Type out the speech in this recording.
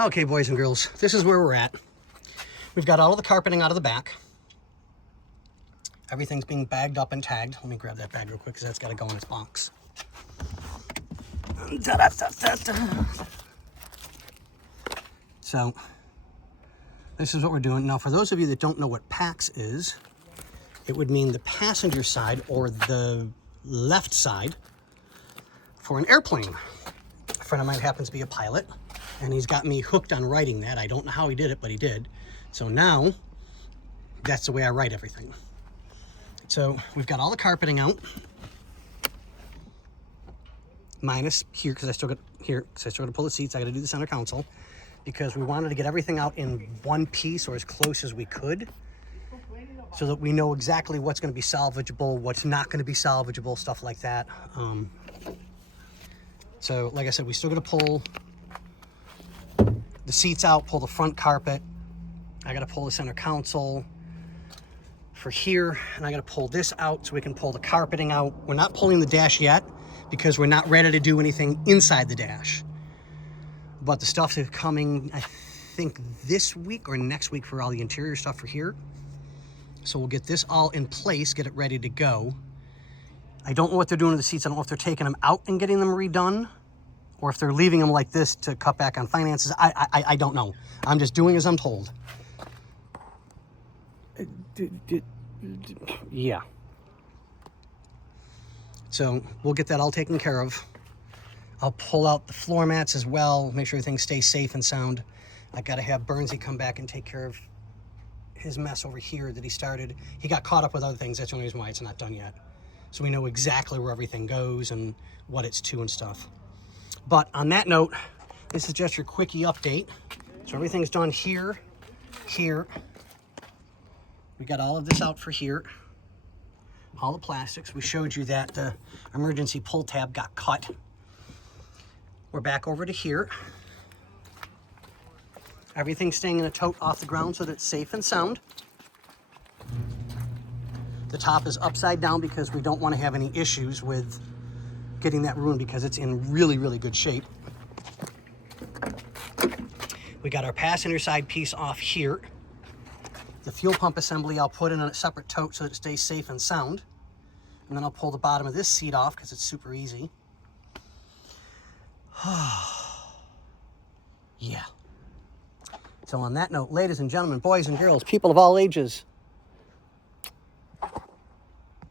Okay, boys and girls, this is where we're at. We've got all of the carpeting out of the back. Everything's being bagged up and tagged. Let me grab that bag real quick because that's got to go in its box. So, this is what we're doing. Now, for those of you that don't know what PAX is, it would mean the passenger side or the left side for an airplane. A friend of mine happens to be a pilot, and he's got me hooked on writing that. I don't know how he did it, but he did. So now, that's the way I write everything. So we've got all the carpeting out, minus here because I still got to pull the seats. I got to do the center console because we wanted to get everything out in one piece or as close as we could, so that we know exactly what's going to be salvageable, what's not going to be salvageable, stuff like that. So like I said, we still got to pull the seats out, pull the front carpet. I got to pull the center console for here, and I got to pull this out so we can pull the carpeting out. We're not pulling the dash yet because we're not ready to do anything inside the dash. But the stuff is coming, I think, this week or next week for all the interior stuff for here. So we'll get this all in place, get it ready to go. I don't know what they're doing to the seats. I don't know if they're taking them out and getting them redone, or if they're leaving them like this to cut back on finances. I don't know. I'm just doing as I'm told. Yeah. So we'll get that all taken care of. I'll pull out the floor mats as well, make sure everything stays safe and sound. I got to have Burnsy come back and take care of his mess over here that he started. He got caught up with other things. That's the only reason why it's not done yet. So we know exactly where everything goes and what it's to and stuff. But on that note, this is just your quickie update. So everything's done here, here. We got all of this out for here. All the plastics. We showed you that the emergency pull tab got cut. We're back over to here. Everything's staying in a tote off the ground so that it's safe and sound. The top is upside down because we don't want to have any issues with getting that ruined because it's in really, really good shape. We got our passenger side piece off here. The fuel pump assembly I'll put in a separate tote so that it stays safe and sound. And then I'll pull the bottom of this seat off because it's super easy. Yeah. So on that note, ladies and gentlemen, boys and girls, people of all ages,